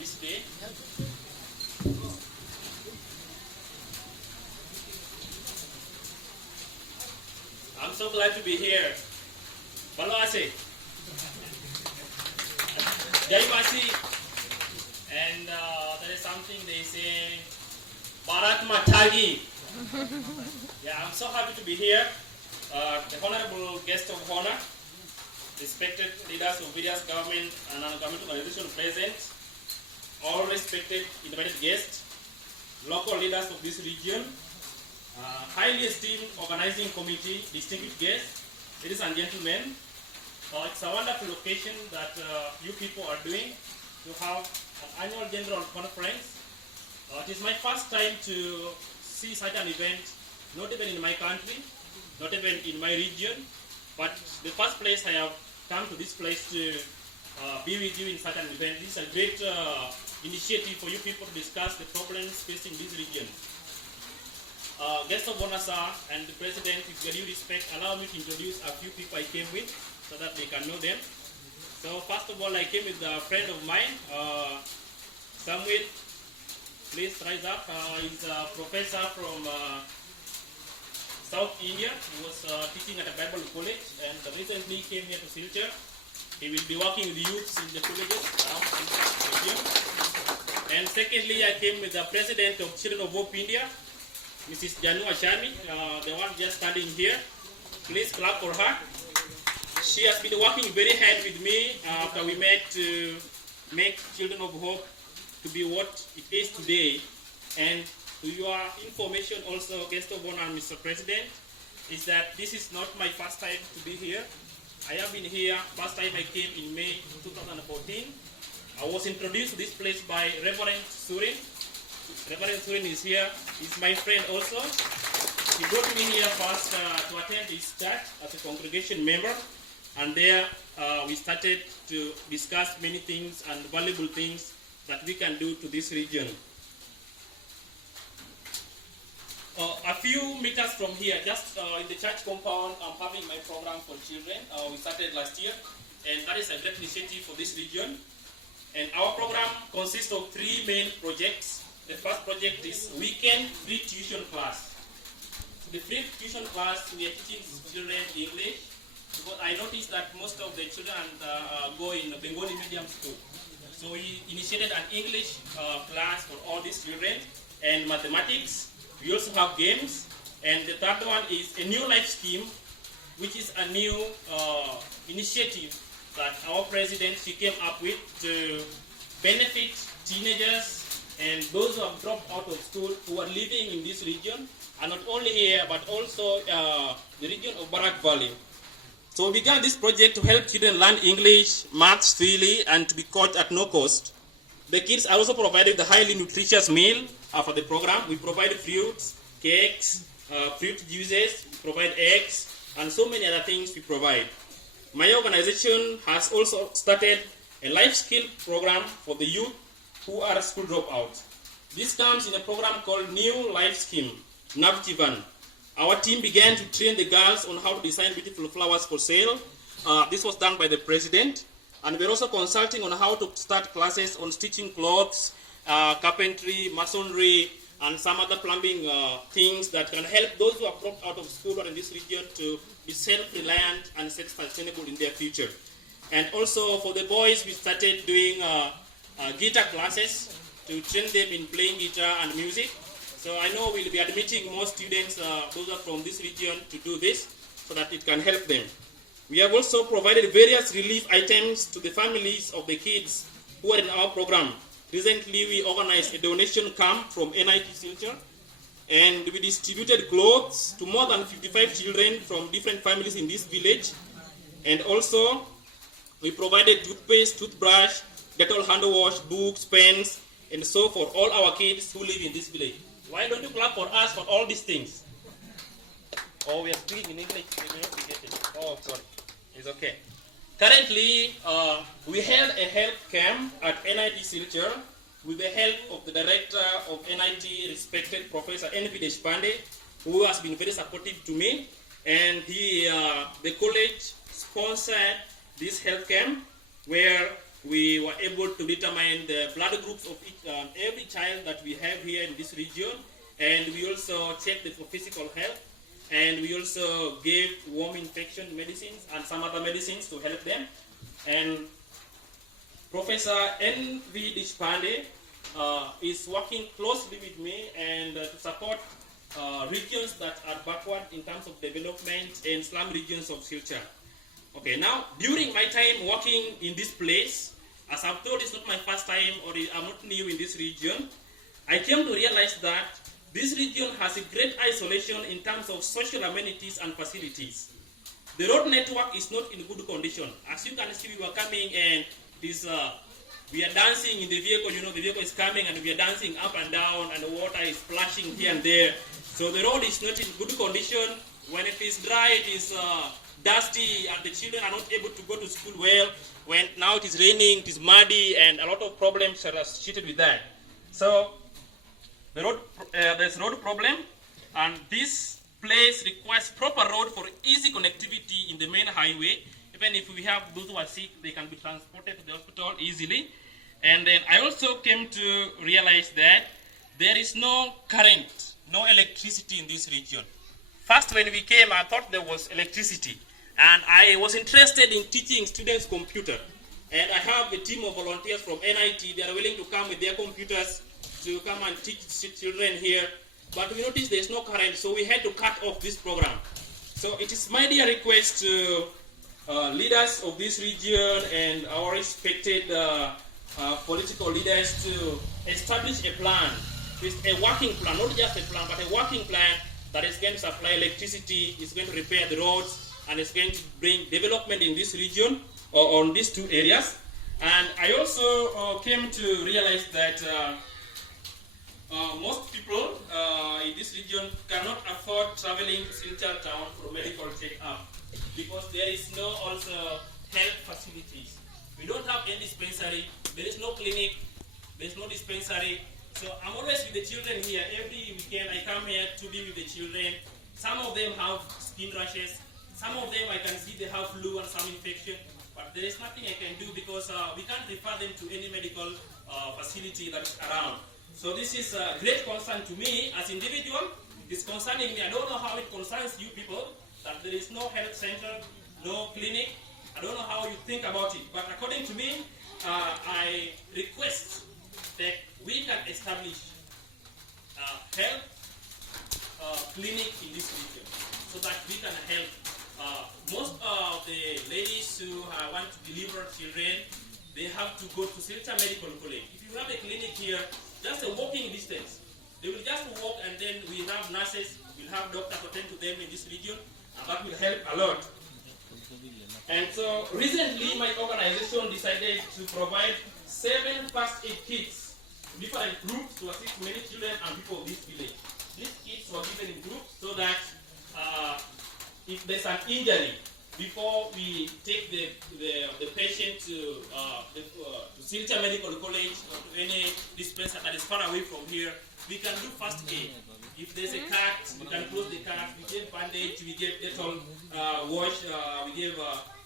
this day. I'm so glad to be here. Balwasi. Jaywasi. And there is something they say, Bharat Matagi. Yeah, I'm so happy to be here. The honorable guest of honor, respected leaders of various government and non-government organizations present, all respected invited guests, local leaders of this region, highly esteemed organizing committee, distinguished guests, ladies and gentlemen. It's a wonderful occasion that you people are doing to have an annual general conference. It is my first time to see such an event, not even in my country, not even in my region, but the first place I have come to this place to be with you in such an event. This is a great initiative for you people to discuss the problems facing this region. Guest of honor, sir, and the president, with your due respect, allow me to introduce a few people I came with so that they can know them. So first of all, I came with a friend of mine, Samuel. Please rise up. He's a professor from South India. He was teaching at a Bible college and recently came here to Silchar. He will be working with youths in the colleges around Silchar. And secondly, I came with the president of Children of Hope India, Mrs. Janu Ashami, the one just standing here. Please clap for her. She has been working very hard with me after we met to make Children of Hope to be what it is today. And to your information also, guest of honor, Mr. President, is that this is not my first time to be here. I have been here, first time I came in May 2014. I was introduced to this place by Reverend Surin. Reverend Surin is here. He's my friend also. He brought me here first to attend his church as a congregation member. And there we started to discuss many things and valuable things that we can do to this region. A few meters from here, just in the church compound, I'm having my program for children. We started last year, and that is a great initiative for this region. And our program consists of three main projects. The first project is weekend free tuition class. So the free tuition class, we are teaching children English, because I noticed that most of the children go in Bengali medium school. So we initiated an English class for all these children, and mathematics. We also have games, and the third one is a new life scheme, which is a new initiative that our president, she came up with to benefit teenagers and those who have dropped out of school who are living in this region, and not only here, but also the region of Barak Valley. So we began this project to help children learn English, maths freely, and to be taught at no cost. The kids are also provided the highly nutritious meal for the program. We provide fruits, cakes, fruit juices, we provide eggs, and so many other things we provide. My organization has also started a life skill program for the youth who are school dropouts. This comes in a program called New Life Scheme, Navjivan. Our team began to train the girls on how to design beautiful flowers for sale. This was done by the president. And we're also consulting on how to start classes on stitching clothes, carpentry, masonry, and some other plumbing things that can help those who have dropped out of school or in this region to be self-reliant and self-sustainable in their future. And also for the boys, we started doing guitar classes to train them in playing guitar and music. So I know we'll be admitting more students, those are from this region, to do this so that it can help them. We have also provided various relief items to the families of the kids who are in our program. Recently, we organized a donation camp from NIT Silchar, and we distributed clothes to more than 55 children from different families in this village. And also, we provided toothpaste, toothbrush, Dettol hand wash, books, pens, and so for all our kids who live in this village. Why don't you clap for us for all these things? Oh, we are speaking in English. We may not be getting it. Oh, sorry. It's okay. Currently, we held a health camp at NIT Silchar with the help of the director of NIT, respected Professor N.P. Deshpande, who has been very supportive to me. And the college sponsored this health camp where we were able to determine the blood groups of every child that we have here in this region, and we also checked for physical health, and we also gave worm infection medicines and some other medicines to help them. And Professor N.V. Deshpande is working closely with me and to support regions that are backward in terms of development and slum regions of Silchar. Okay, now during my time working in this place, as I've told, it's not my first time or I'm not new in this region, I came to realize that this region has a great isolation in terms of social amenities and facilities. The road network is not in good condition. As you can see, we were coming and this, we are dancing in the vehicle, you know, the vehicle is coming and we are dancing up and down and the water is splashing here and there. So the road is not in good condition. When it is dry, it is dusty and the children are not able to go to school well. When now it is raining, it is muddy and a lot of problems are associated with that. So the road, there's road problem, and this place requires proper road for easy connectivity in the main highway. Even if we have those who are sick, they can be transported to the hospital easily. And then I also came to realize that there is no current, no electricity in this region. First, when we came, I thought there was electricity. And I was interested in teaching students computer. And I have a team of volunteers from NIT. They are willing to come with their computers to come and teach children here. But we noticed there's no current, so we had to cut off this program. So it is my dear request to leaders of this region and our respected political leaders to establish a plan, with a working plan, not just a plan, but a working plan that is going to supply electricity, is going to repair the roads, and is going to bring development in this region or on these two areas. And I also came to realize that most people in this region cannot afford traveling to Silchar town for medical check-up because there is no also health facilities. We don't have any dispensary, there is no clinic, there is no dispensary. So I'm always with the children here. Every weekend I come here to be with the children. Some of them have skin rashes. Some of them I can see they have flu and some infection. But there is nothing I can do because we can't refer them to any medical facility that is around. So this is a great concern to me as individual. It's concerning me. I don't know how it concerns you people, that there is no health center, no clinic. I don't know how you think about it. But according to me, I request that we can establish a health clinic in this region so that we can help. Most of the ladies who want to deliver children, they have to go to Silchar Medical College. If you have a clinic here, just a walking distance. They will just walk and then we have nurses, we'll have doctors attend to them in this region, and that will help a lot. And so recently my organization decided to provide 7 first aid kits to different groups to assist many children and people of this village. These kits were given in groups so that if there's an injury, before we take the patient to Silchar Medical College or to any dispensary that is far away from here, we can do first aid. If there's a cut, we can close the cut, we give bandage, we give Dettol wash, we give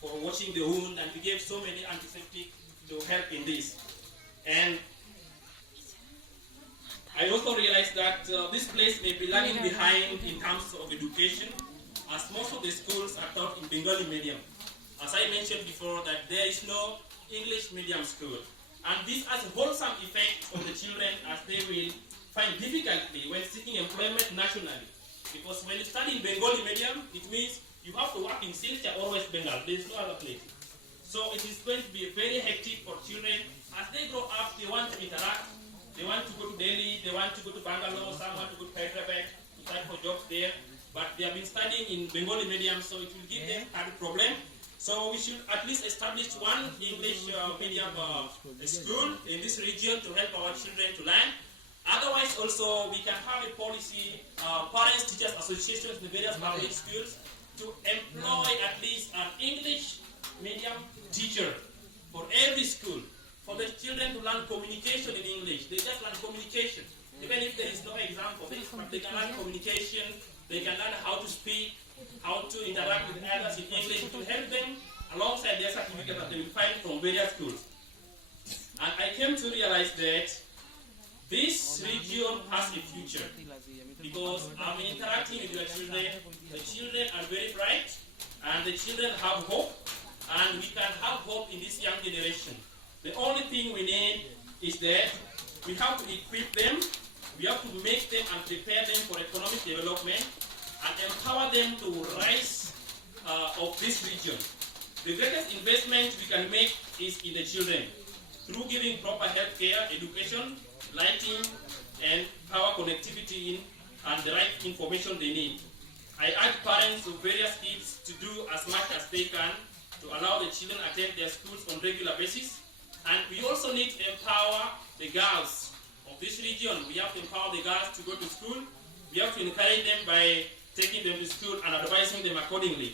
for washing the wound, and we give so many antiseptic to help in this. And I also realized that this place may be lagging behind in terms of education, as most of the schools are taught in Bengali medium. As I mentioned before, that there is no English medium school. And this has a wholesome effect on the children as they will find difficulty when seeking employment nationally. Because when you study in Bengali medium, it means you have to work in Silchar or West Bengal. There is no other place. So it is going to be very hectic for children. As they grow up, they want to interact. They want to go to Delhi, they want to go to Bangalore, some want to go to Hyderabad to try for jobs there. But they have been studying in Bengali medium, so it will give them a problem. So we should at least establish one English medium school in this region to help our children to learn. Otherwise, also we can have a policy, parents, teachers, associations, the various public schools, to employ at least an English medium teacher for every school, for the children to learn communication in English. They just learn communication, even if there is no exam for this, but they can learn communication. They can learn how to speak, how to interact with others in English to help them alongside their certificate that they will find from various schools. And I came to realize that this region has a future because I'm interacting with the children. The children are very bright and the children have hope, and we can have hope in this young generation. The only thing we need is that we have to equip them, we have to make them and prepare them for economic development and empower them to rise of this region. The greatest investment we can make is in the children through giving proper health care, education, lighting, and power connectivity in, and the right information they need. I urge parents of various kids to do as much as they can to allow the children attend their schools on regular basis. And we also need to empower the girls of this region. We have to empower the girls to go to school. We have to encourage them by taking them to school and advising them accordingly.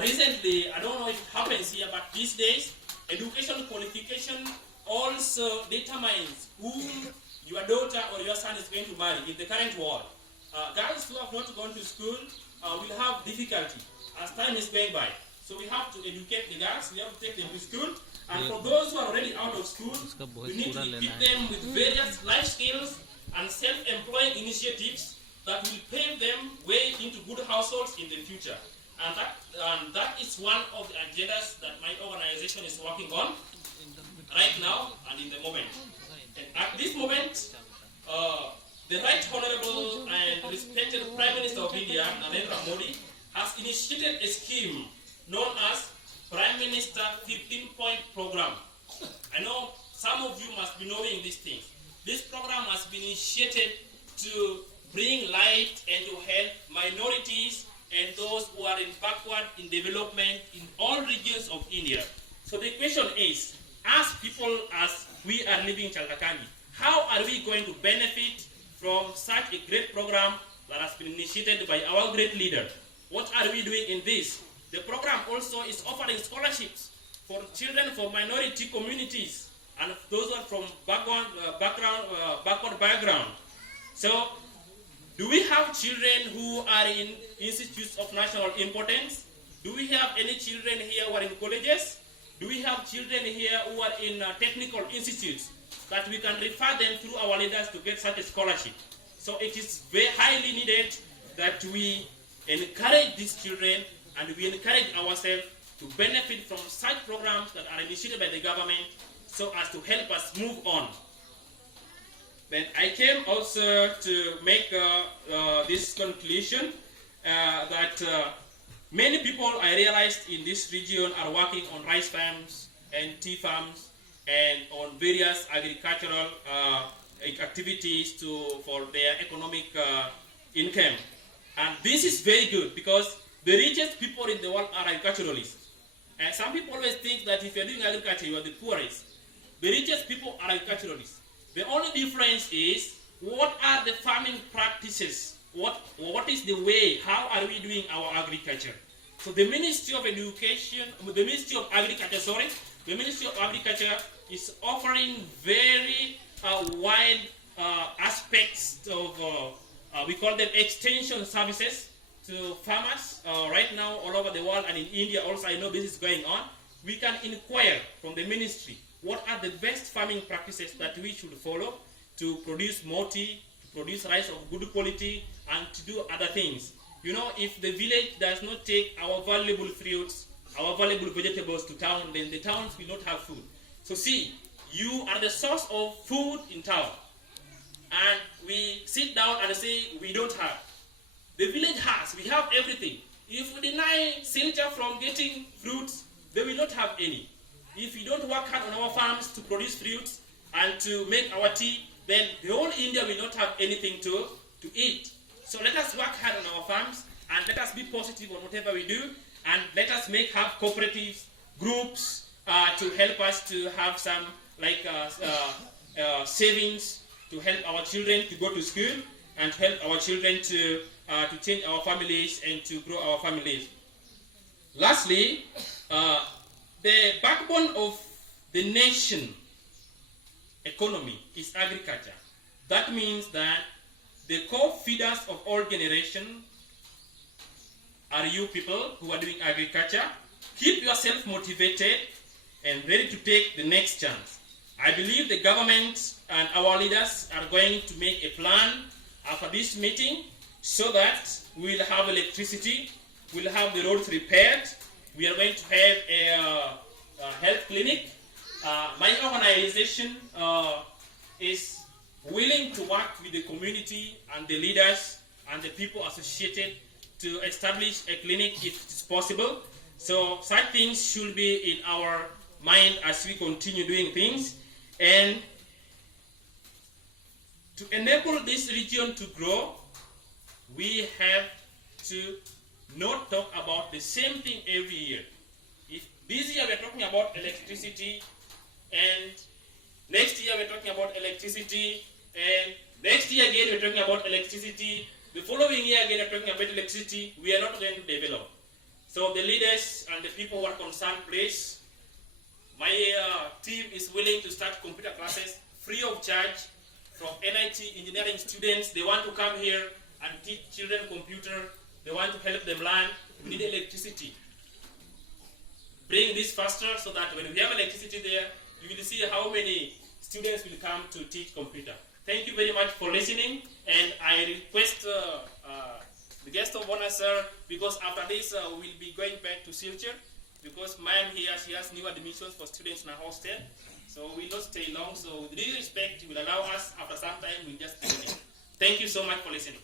Recently, I don't know if it happens here, but these days, education qualification also determines whom your daughter or your son is going to marry in the current world. Girls who have not gone to school will have difficulty as time is going by. So we have to educate the girls, we have to take them to school. And for those who are already out of school, we need to equip them with various life skills and self-employing initiatives that will pave them way into good households in the future. And that is one of the agendas that my organization is working on right now and in the moment. And at this moment, the Right Honorable and respected Prime Minister of India, Narendra Modi, has initiated a scheme known as Prime Minister 15-Point Program. I know some of you must be knowing these things. This program has been initiated to bring light and to help minorities and those who are backward in development in all regions of India. So the question is, as people as we are living in Chaltakandi, how are we going to benefit from such a great program that has been initiated by our great leader? What are we doing in this? The program also is offering scholarships for children from minority communities and those who are from backward background. So, do we have children who are in institutes of national importance? Do we have any children here who are in colleges? Do we have children here who are in technical institutes that we can refer them through our leaders to get such a scholarship? So it is very highly needed that we encourage these children and we encourage ourselves to benefit from such programs that are initiated by the government so as to help us move on. Then I came also to make this conclusion that many people I realized in this region are working on rice farms and tea farms and on various agricultural activities for their economic income. And this is very good because the richest people in the world are agriculturalists. And some people always think that if you're doing agriculture, you are the poorest. The richest people are agriculturalists. The only difference is what are the farming practices? What is the way? How are we doing our agriculture? So the Ministry of Education, the Ministry of Agriculture, the Ministry of Agriculture is offering very wide aspects of, we call them extension services to farmers right now all over the world, and in India also I know this is going on. We can inquire from the ministry what are the best farming practices that we should follow to produce more tea, to produce rice of good quality, and to do other things. You know, if the village does not take our valuable fruits, our valuable vegetables to town, then the towns will not have food. So see, you are the source of food in town. And we sit down and say we don't have. The village has, we have everything. If we deny Silja from getting fruits, they will not have any. If we don't work hard on our farms to produce fruits and to make our tea, then the whole India will not have anything to eat. So let us work hard on our farms and let us be positive on whatever we do, and let us have cooperatives, groups to help us to have some savings to help our children to go to school and help our children to change our families and to grow our families. Lastly, the backbone of the nation economy is agriculture. That means that the core feeders of all generations are you people who are doing agriculture. Keep yourself motivated and ready to take the next chance. I believe the government and our leaders are going to make a plan after this meeting so that we will have electricity, we'll have the roads repaired, we are going to have a health clinic. My organization is willing to work with the community and the leaders and the people associated to establish a clinic if it is possible. So such things should be in our mind as we continue doing things. And to enable this region to grow, we have to not talk about the same thing every year. If this year we're talking about electricity, and next year we're talking about electricity, and next year again we're talking about electricity, the following year again we're talking about electricity, we are not going to develop. So the leaders and the people who are concerned, please, my team is willing to start computer classes free of charge from NIT engineering students. They want to come here and teach children computer. They want to help them learn. We need electricity. Bring this faster so that when we have electricity there, you will see how many students will come to teach computer. Thank you very much for listening, and I request the guest of honor, sir, because after this we'll be going back to Silchar, because ma'am here, she has new admissions for students in a hostel, so we'll not stay long. So with due respect, you will allow us after some time, we'll just finish. Thank you so much for listening.